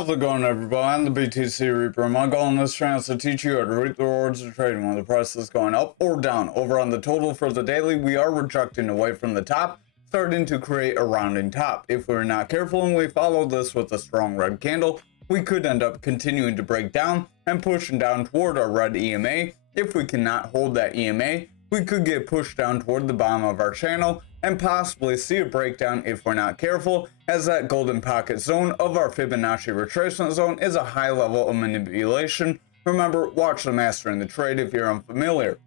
How's it going, everybody? I'm the BTC Reaper. My goal on this channel is to teach you how to reap the rewards of trading when the price is going up or down. Over on the total for the daily, we are rejecting away from the top, starting to create a rounding top. If we're not careful and we follow this with a strong red candle, we could end up continuing to break down and pushing down toward our red EMA. If we cannot hold that EMA, we could get pushed down toward the bottom of our channel and possibly see a breakdown if we're not careful, as that golden pocket zone of our Fibonacci retracement zone is a high level of manipulation. Remember, watch the Mastering the Trade if you're unfamiliar.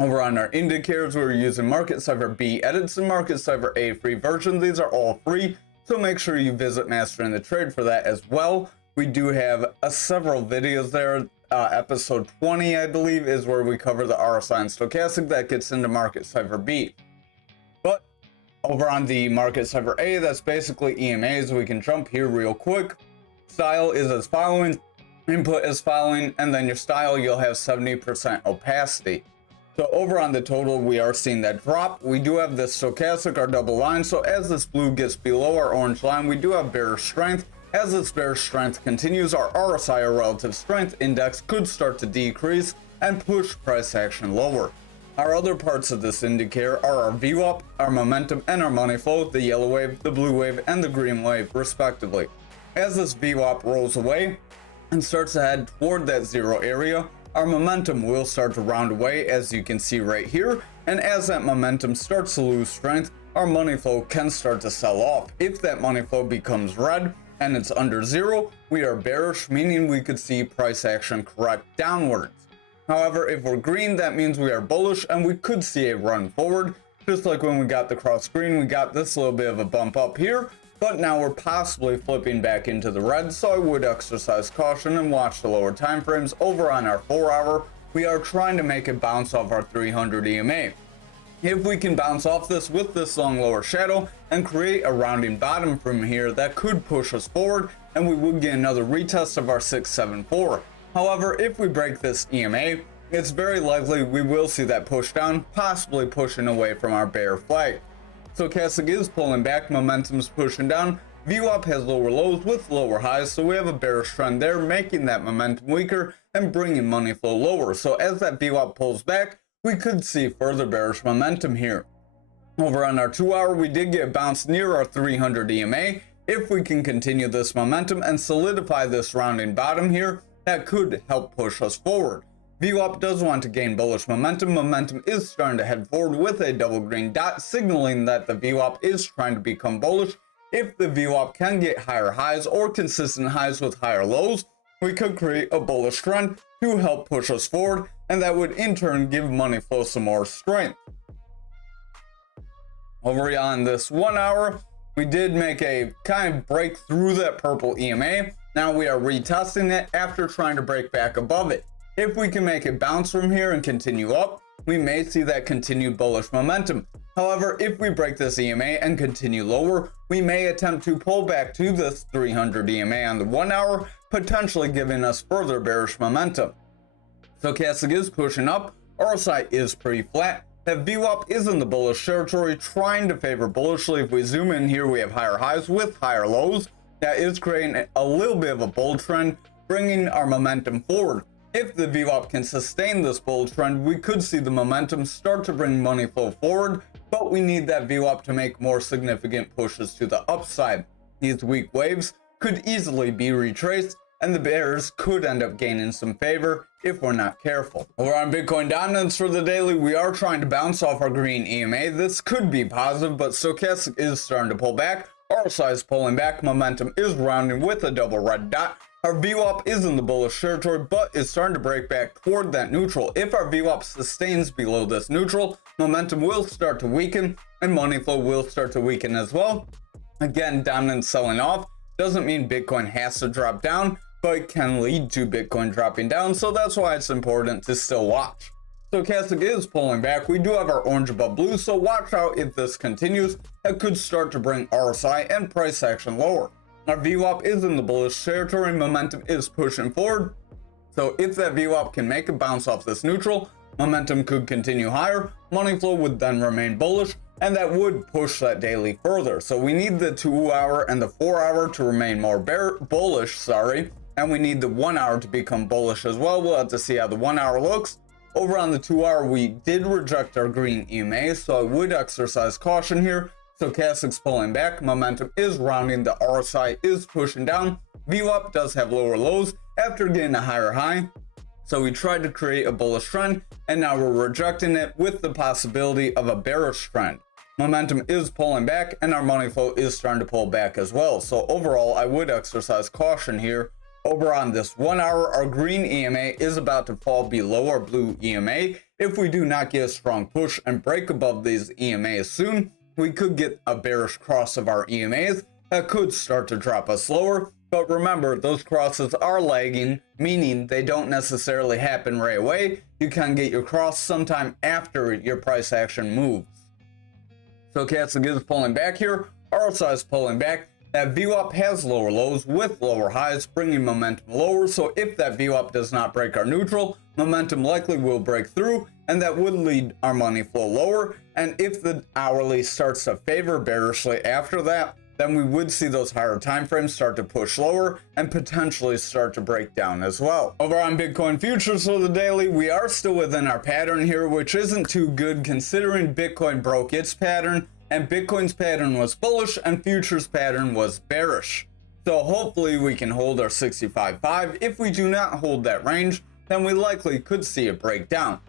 Over on our indicators, we're using Market Cipher B edits and Market Cipher A free version. These are all free, so make sure you visit Mastering the Trade for that as well. We do have several videos there. Episode 20, I believe, is where we cover the RSI and stochastic that gets into Market Cipher B. But over on the Market Cipher A, that's basically EMAs. We can jump here real quick. Style is as following, input is following, and then your style, you'll have 70% opacity. So over on the total, we are seeing that drop. We do have this stochastic, our double line. So as this blue gets below our orange line, we do have bearish strength. As this bearish strength continues, our RSI, or relative strength index, could start to decrease and push price action lower. Our other parts of this indicator are our VWAP, our momentum, and our money flow, the yellow wave, the blue wave, and the green wave, respectively. As this VWAP rolls away and starts to head toward that zero area, our momentum will start to round away, as you can see right here. And as that momentum starts to lose strength, our money flow can start to sell off. If that money flow becomes red and it's under zero, we are bearish, meaning we could see price action correct downwards. However, if we're green, that means we are bullish and we could see a run forward. Just like when we got the cross green, we got this little bit of a bump up here, but now we're possibly flipping back into the red, so I would exercise caution and watch the lower time frames. Over on our 4 hour, we are trying to make it bounce off our 300 EMA. If we can bounce off this with this long lower shadow and create a rounding bottom from here, that could push us forward and we would get another retest of our 674. However, if we break this EMA, it's very likely we will see that push down, possibly pushing away from our bear flag. Stochastic is pulling back, momentum's pushing down, VWAP has lower lows with lower highs, so we have a bearish trend there, making that momentum weaker and bringing money flow lower. So as that VWAP pulls back, we could see further bearish momentum here. Over on our 2 hour, we did get bounced near our 300 EMA. If we can continue this momentum and solidify this rounding bottom here, that could help push us forward. VWAP does want to gain bullish momentum. Momentum is starting to head forward with a double green dot, signaling that the VWAP is trying to become bullish. If the VWAP can get higher highs or consistent highs with higher lows, we could create a bullish trend to help push us forward, and that would in turn give money flow some more strength. Over on this 1 hour, we did make a kind of break through that purple EMA. Now we are retesting it after trying to break back above it. If we can make it bounce from here and continue up, we may see that continued bullish momentum. However, if we break this EMA and continue lower, we may attempt to pull back to this 300 EMA on the 1 hour, potentially giving us further bearish momentum. Stochastic is pushing up, RSI is pretty flat, that VWAP is in the bullish territory, trying to favor bullishly. If we zoom in here, we have higher highs with higher lows. That is creating a little bit of a bull trend, bringing our momentum forward. If the VWAP can sustain this bull trend, we could see the momentum start to bring money flow forward, but we need that VWAP to make more significant pushes to the upside. These weak waves could easily be retraced, and the bears could end up gaining some favor if we're not careful. Over on Bitcoin dominance for the daily, we are trying to bounce off our green EMA. This could be positive, but stochastic is starting to pull back. RSI is pulling back, momentum is rounding with a double red dot. Our VWAP is in the bullish territory, but it's starting to break back toward that neutral. If our VWAP sustains below this neutral, momentum will start to weaken and money flow will start to weaken as well. Again, dominance selling off doesn't mean Bitcoin has to drop down, but it can lead to Bitcoin dropping down, so that's why it's important to still watch. Stochastic is pulling back. We do have our orange above blue, so watch out if this continues. That could start to bring RSI and price action lower. Our VWAP is in the bullish territory, momentum is pushing forward. So if that VWAP can make a bounce off this neutral, momentum could continue higher, money flow would then remain bullish, and that would push that daily further. So we need the 2 hour and the 4 hour to remain more bullish, and we need the 1 hour to become bullish as well. We'll have to see how the 1 hour looks. Over on the 2 hour, we did reject our green EMA, so I would exercise caution here. Stochastic's pulling back, momentum is rounding, the RSI is pushing down. VWAP does have lower lows after getting a higher high. So we tried to create a bullish trend, and now we're rejecting it with the possibility of a bearish trend. Momentum is pulling back, and our money flow is starting to pull back as well. So overall, I would exercise caution here. Over on this 1 hour, our green EMA is about to fall below our blue EMA. If we do not get a strong push and break above these EMAs soon, we could get a bearish cross of our EMAs that could start to drop us lower. But remember, those crosses are lagging, meaning they don't necessarily happen right away. You can get your cross sometime after your price action moves. Stochastic is pulling back here, RSI is pulling back. That VWAP has lower lows with lower highs, bringing momentum lower. So if that VWAP does not break our neutral, momentum likely will break through, and that would lead our money flow lower. And if the hourly starts to favor bearishly after that, then we would see those higher time frames start to push lower and potentially start to break down as well. Over on Bitcoin futures for the daily, we are still within our pattern here, which isn't too good considering Bitcoin broke its pattern, and Bitcoin's pattern was bullish and futures pattern was bearish. So hopefully we can hold our 65.5. If we do not hold that range, then we likely could see a breakdown.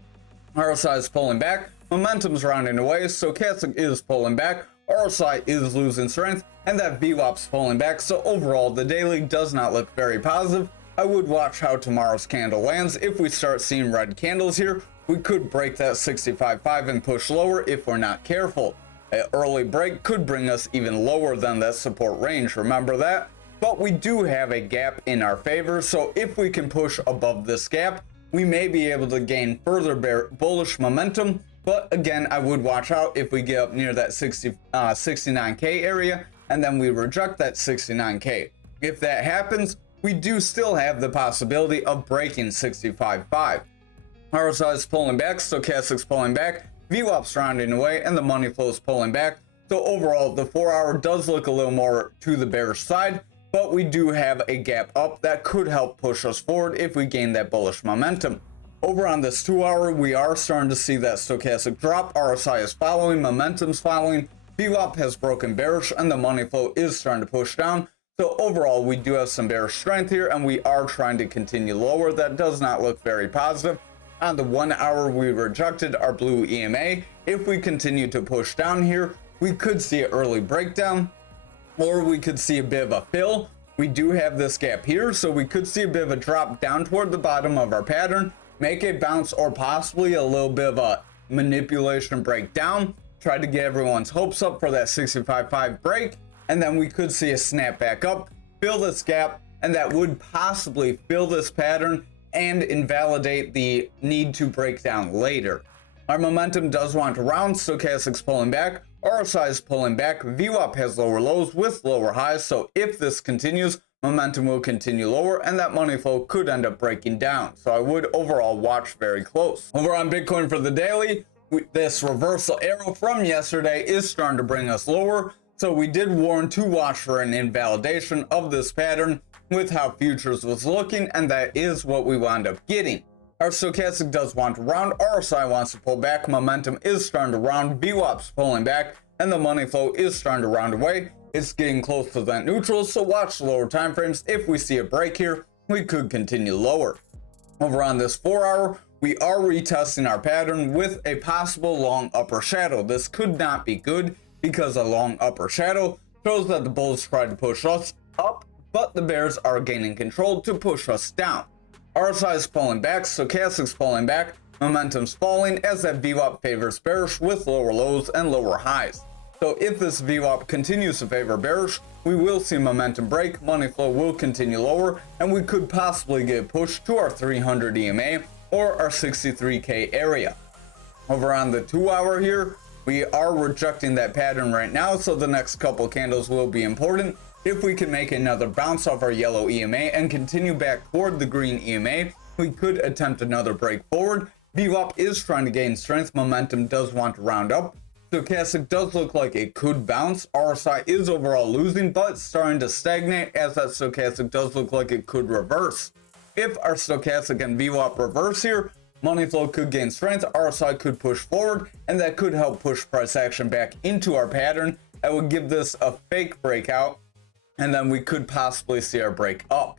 RSI is pulling back, momentum's rounding away, stochastic is pulling back, RSI is losing strength, and that VWAP's pulling back. So overall, the daily does not look very positive. I would watch how tomorrow's candle lands. If we start seeing red candles here, we could break that 65.5 and push lower if we're not careful. An early break could bring us even lower than that support range, remember that? But we do have a gap in our favor, so if we can push above this gap, we may be able to gain further bullish momentum. But again, I would watch out if we get up near that 69K area, and then we reject that 69K. If that happens, we do still have the possibility of breaking 65.5. RSI is pulling back, stochastic's pulling back, VWAP's rounding away, and the money flow is pulling back. So overall, the 4 hour does look a little more to the bearish side, but we do have a gap up that could help push us forward if we gain that bullish momentum. Over on this 2 hour, we are starting to see that stochastic drop. RSI is following, momentum's following, VWAP has broken bearish, and the money flow is starting to push down. So overall, we do have some bearish strength here, and we are trying to continue lower. That does not look very positive. On the 1 hour, we rejected our blue EMA. If we continue to push down here, we could see an early breakdown, or we could see a bit of a fill. We do have this gap here, so we could see a bit of a drop down toward the bottom of our pattern, make a bounce, or possibly a little bit of a manipulation breakdown. Try to get everyone's hopes up for that 65.5 break, and then we could see a snap back up, fill this gap, and that would possibly fill this pattern and invalidate the need to break down later. Our momentum does want to round, stochastic's pulling back, RSI is pulling back, VWAP has lower lows with lower highs, so if this continues, momentum will continue lower and that money flow could end up breaking down. So I would overall watch very close. Over on Bitcoin for the daily, this reversal arrow from yesterday is starting to bring us lower. So we did warn to watch for an invalidation of this pattern with how futures was looking, and that is what we wound up getting. Our stochastic does want to round, RSI wants to pull back, momentum is starting to round, VWAP's pulling back, and the money flow is starting to round away. It's getting close to that neutral, so watch the lower time frames. If we see a break here, we could continue lower. Over on this 4 hour, we are retesting our pattern with a possible long upper shadow. This could not be good because a long upper shadow shows that the bulls tried to push us up, but the bears are gaining control to push us down. RSI is pulling back, stochastic's pulling back, momentum's falling as that VWAP favors bearish with lower lows and lower highs. So if this VWAP continues to favor bearish, we will see momentum break, money flow will continue lower, and we could possibly get pushed to our 300 EMA or our 63K area. Over on the 2 hour here, we are rejecting that pattern right now, so the next couple candles will be important. If we can make another bounce off our yellow EMA and continue back toward the green EMA, we could attempt another break forward. VWAP is trying to gain strength, momentum does want to round up. Stochastic does look like it could bounce. RSI is overall losing, but it's starting to stagnate as that stochastic does look like it could reverse. If our stochastic and VWAP reverse here, money flow could gain strength, RSI could push forward, and that could help push price action back into our pattern. That would give this a fake breakout, and then we could possibly see our break up.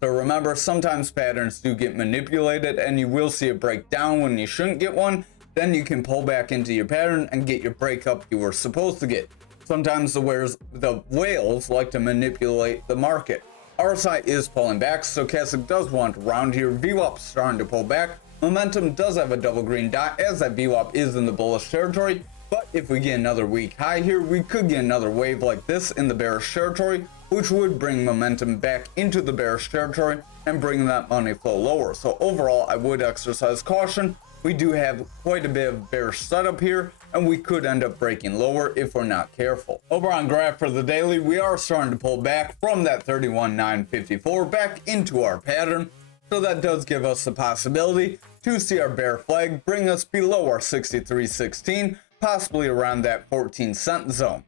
So remember, sometimes patterns do get manipulated, and you will see a break down when you shouldn't get one. Then you can pull back into your pattern and get your breakup you were supposed to get. Sometimes the whales like to manipulate the market. RSI is pulling back, stochastic does want to round here, VWAP starting to pull back. Momentum does have a double green dot as that VWAP is in the bullish territory, but if we get another weak high here, we could get another wave like this in the bearish territory, which would bring momentum back into the bearish territory and bring that money flow lower. So overall, I would exercise caution. We do have quite a bit of bearish setup here, and we could end up breaking lower if we're not careful. Over on graph for the daily, we are starting to pull back from that 31,954 back into our pattern. So that does give us the possibility to see our bear flag bring us below our 63.16, possibly around that 14-cent zone.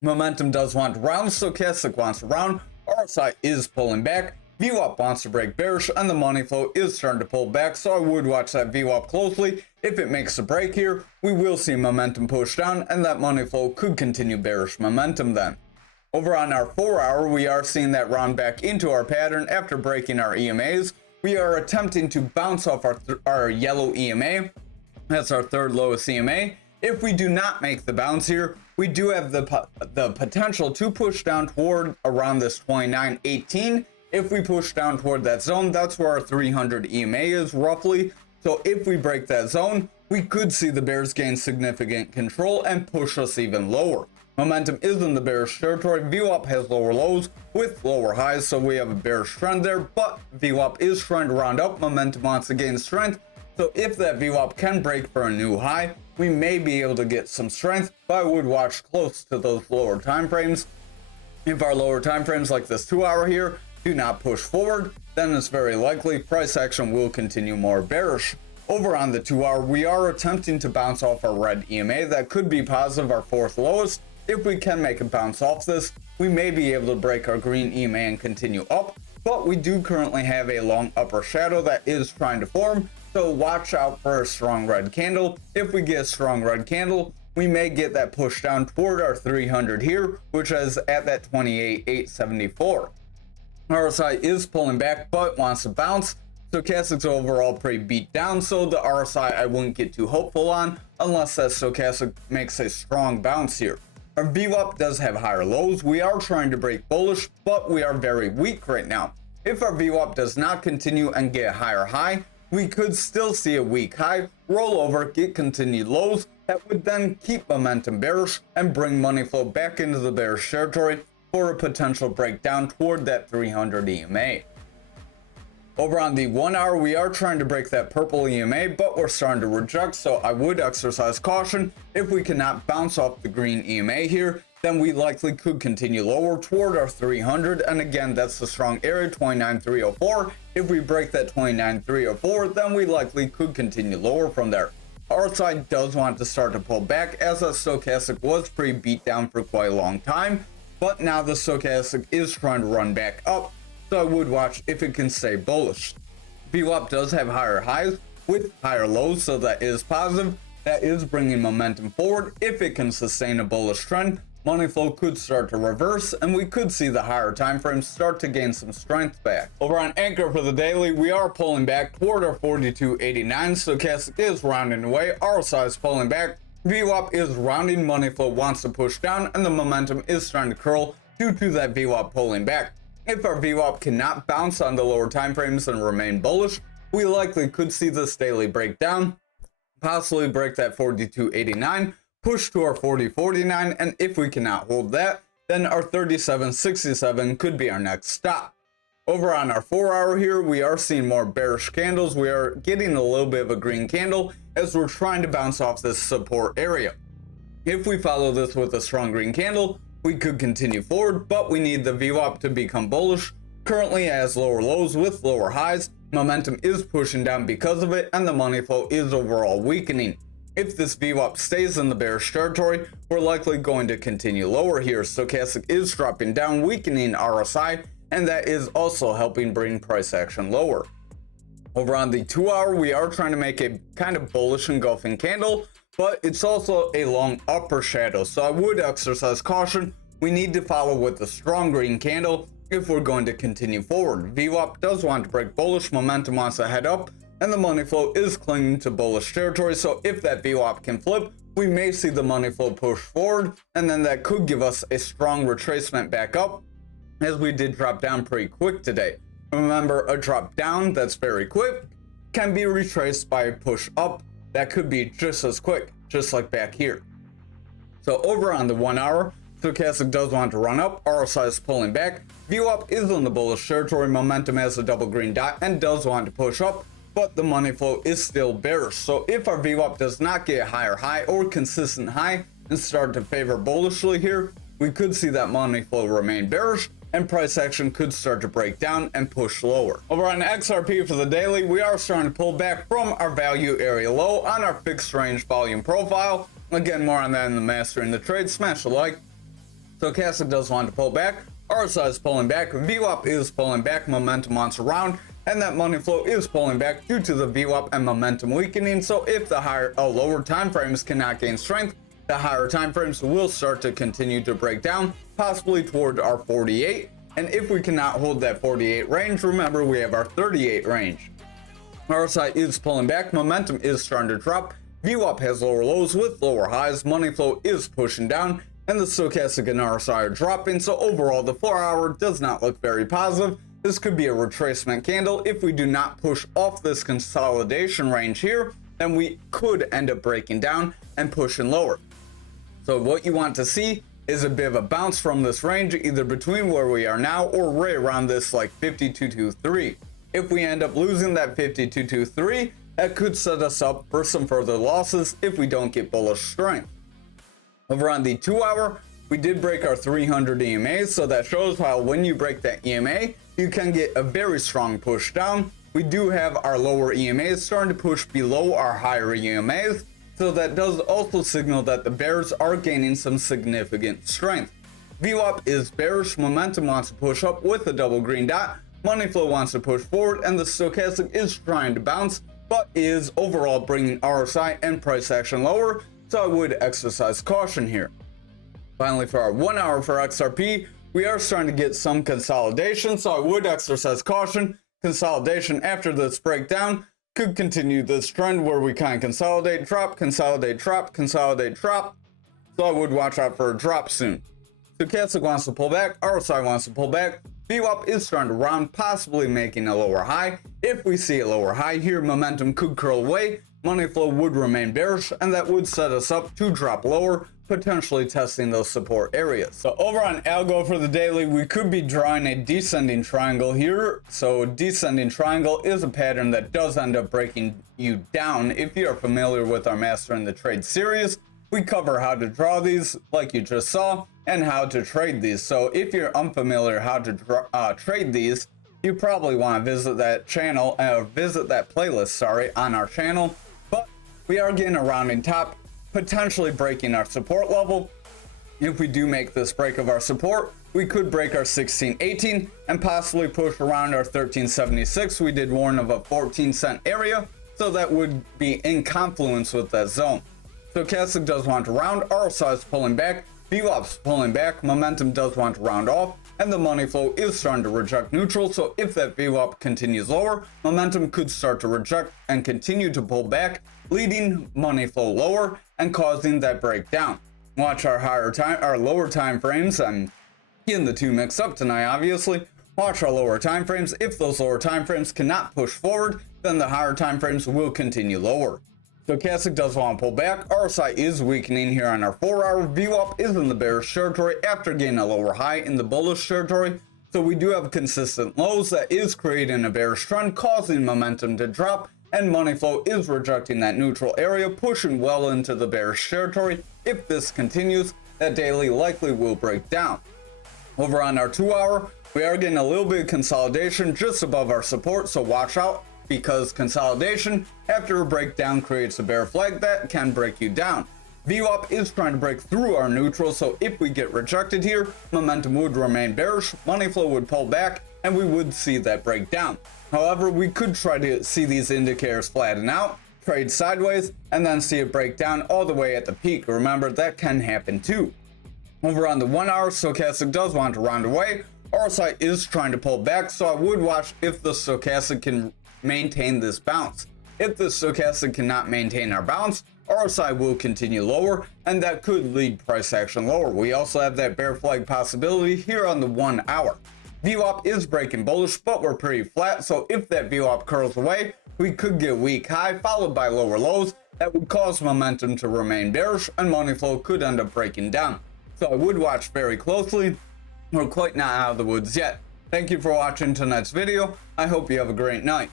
Momentum does want to round, stochastic wants to round, RSI is pulling back, VWAP wants to break bearish, and the money flow is starting to pull back, so I would watch that VWAP closely. If it makes a break here, we will see momentum push down, and that money flow could continue bearish momentum then. Over on our 4 hour, we are seeing that round back into our pattern after breaking our EMAs. We are attempting to bounce off our yellow EMA. That's our third lowest EMA. If we do not make the bounce here, we do have the potential to push down toward around this 29.18. If we push down toward that zone, that's where our 300 EMA is roughly. So if we break that zone, we could see the bears gain significant control and push us even lower. Momentum is in the bearish territory. VWAP has lower lows with lower highs, so we have a bearish trend there, but VWAP is trying to round up. Momentum wants to gain strength. So if that VWAP can break for a new high, we may be able to get some strength, but I would watch close to those lower time frames. If our lower time frames like this 2 hour here do not push forward, then it's very likely price action will continue more bearish. Over on the 2 hour, we are attempting to bounce off our red EMA. That could be positive, our fourth lowest. If we can make a bounce off this, we may be able to break our green EMA and continue up, but we do currently have a long upper shadow that is trying to form, so watch out for a strong red candle. If we get a strong red candle, we may get that push down toward our 300 here, which is at that 28,874. RSI is pulling back but wants to bounce. Stochastic's overall pretty beat down, so the RSI I wouldn't get too hopeful on unless that stochastic makes a strong bounce here. Our VWAP does have higher lows. We are trying to break bullish, but we are very weak right now. If our VWAP does not continue and get a higher high, we could still see a weak high, roll over, get continued lows that would then keep momentum bearish and bring money flow back into the bearish territory for a potential breakdown toward that 300 EMA. Over on the 1 hour, we are trying to break that purple EMA, but we're starting to reject, so I would exercise caution. If we cannot bounce off the green EMA here, then we likely could continue lower toward our 300, and again, that's the strong area, 29,304. If we break that 29,304, then we likely could continue lower from there. RSI does want to start to pull back, as that stochastic was pretty beat down for quite a long time, but now the stochastic is trying to run back up, so I would watch if it can stay bullish. VWAP does have higher highs with higher lows, so that is positive. That is bringing momentum forward. If it can sustain a bullish trend, money flow could start to reverse, and we could see the higher time frames start to gain some strength back. Over on Anchor for the daily, we are pulling back toward our 42.89. Stochastic is rounding away. RSI is pulling back. VWAP is rounding. Money flow wants to push down, and the momentum is starting to curl due to that VWAP pulling back. If our VWAP cannot bounce on the lower time frames and remain bullish, we likely could see this daily break down, possibly break that 42.89, push to our 40.49, and if we cannot hold that, then our 37.67 could be our next stop. Over on our 4 hour here, we are seeing more bearish candles. We are getting a little bit of a green candle as we're trying to bounce off this support area. If we follow this with a strong green candle, we could continue forward, but we need the VWAP to become bullish. Currently it has lower lows with lower highs. Momentum is pushing down because of it, and the money flow is overall weakening. If this VWAP stays in the bearish territory, we're likely going to continue lower here. Stochastic is dropping down, weakening RSI, and that is also helping bring price action lower. Over on the 2 hour, we are trying to make a kind of bullish engulfing candle, but it's also a long upper shadow, so I would exercise caution. We need to follow with a strong green candle if we're going to continue forward. VWAP does want to break bullish, momentum wants to head up, and the money flow is clinging to bullish territory, so if that VWAP can flip, we may see the money flow push forward, and then that could give us a strong retracement back up, as we did drop down pretty quick today. Remember, a drop down that's very quick can be retraced by a push up that could be just as quick, just like back here. So over on the 1 hour, stochastic does want to run up, RSI is pulling back, VWAP is in the bullish territory, momentum has a double green dot and does want to push up, but the money flow is still bearish. So if our VWAP does not get a higher high or consistent high and start to favor bullishly here, we could see that money flow remain bearish and price action could start to break down and push lower. Over on XRP for the daily, we are starting to pull back from our value area low on our fixed range volume profile. Again, more on that in the Mastering the Trade. Smash the like. Stochastic does want to pull back, RSI is pulling back, VWAP is pulling back, momentum wants around, and that money flow is pulling back due to the VWAP and momentum weakening. So if the lower time frames cannot gain strength, the higher time frames will start to continue to break down, possibly toward our 48. And if we cannot hold that 48 range, remember we have our 38 range. RSI is pulling back, momentum is starting to drop, VWAP has lower lows with lower highs, money flow is pushing down, and the stochastic and RSI are dropping. So overall, the 4 hour does not look very positive. This could be a retracement candle. If we do not push off this consolidation range here, then we could end up breaking down and pushing lower. So what you want to see is a bit of a bounce from this range, either between where we are now or right around this like 52.23. If we end up losing that 52.23, that could set us up for some further losses if we don't get bullish strength. Over on the 2 hour, we did break our 300 EMAs, so that shows how when you break that EMA, you can get a very strong push down. We do have our lower EMAs starting to push below our higher EMAs, so that does also signal that the bears are gaining some significant strength. VWAP is bearish, momentum wants to push up with a double green dot, money flow wants to push forward, and the stochastic is trying to bounce, but is overall bringing RSI and price action lower, so I would exercise caution here. Finally, for our 1 hour for XRP, we are starting to get some consolidation, so I would exercise caution. Consolidation after this breakdown could continue this trend where we kind of consolidate, drop, consolidate, drop, consolidate, drop. So I would watch out for a drop soon. Stochastic wants to pull back, RSI wants to pull back, VWAP is starting to round, possibly making a lower high. If we see a lower high here, momentum could curl away, money flow would remain bearish, and that would set us up to drop lower, potentially testing those support areas. So over on algo for the daily, we could be drawing a descending triangle here. So descending triangle is a pattern that does end up breaking you down. If you are familiar with our Mastering the Trade series, we cover how to draw these like you just saw and how to trade these. So if you're unfamiliar how to trade these, you probably want to visit that channel, visit that playlist, sorry, on our channel. But we are getting a rounding top, potentially breaking our support level. If we do make this break of our support, we could break our 1618 and possibly push around our 1376. We did warn of a 14-cent area, so that would be in confluence with that zone. Stochastic does want to round, RSI is pulling back, VWAP's pulling back, momentum does want to round off, and the money flow is starting to reject neutral. So if that VWAP continues lower, momentum could start to reject and continue to pull back, leading money flow lower and causing that breakdown. Watch our lower time frames. I'm getting the two mixed up tonight, obviously. Watch our lower time frames. If those lower time frames cannot push forward, then the higher time frames will continue lower. Stochastic does want to pull back. RSI is weakening here on our 4 hour. VWAP is in the bearish territory after getting a lower high in the bullish territory. So we do have consistent lows that is creating a bearish trend, causing momentum to drop, and money flow is rejecting that neutral area, pushing well into the bearish territory. If this continues, that daily likely will break down. Over on our 2 hour, we are getting a little bit of consolidation just above our support, so watch out because consolidation after a breakdown creates a bear flag that can break you down. VWAP is trying to break through our neutral, so if we get rejected here, momentum would remain bearish, money flow would pull back, and we would see that breakdown. However, we could try to see these indicators flatten out, trade sideways, and then see it break down all the way at the peak. Remember, that can happen too. Over on the 1 hour, stochastic does want to round away. RSI is trying to pull back, so I would watch if the stochastic can maintain this bounce. If the stochastic cannot maintain our bounce, RSI will continue lower, and that could lead price action lower. We also have that bear flag possibility here on the 1 hour. VWAP is breaking bullish, but we're pretty flat, so if that VWAP curls away, we could get weak high followed by lower lows that would cause momentum to remain bearish, and money flow could end up breaking down. So I would watch very closely. We're quite not out of the woods yet. Thank you for watching tonight's video. I hope you have a great night.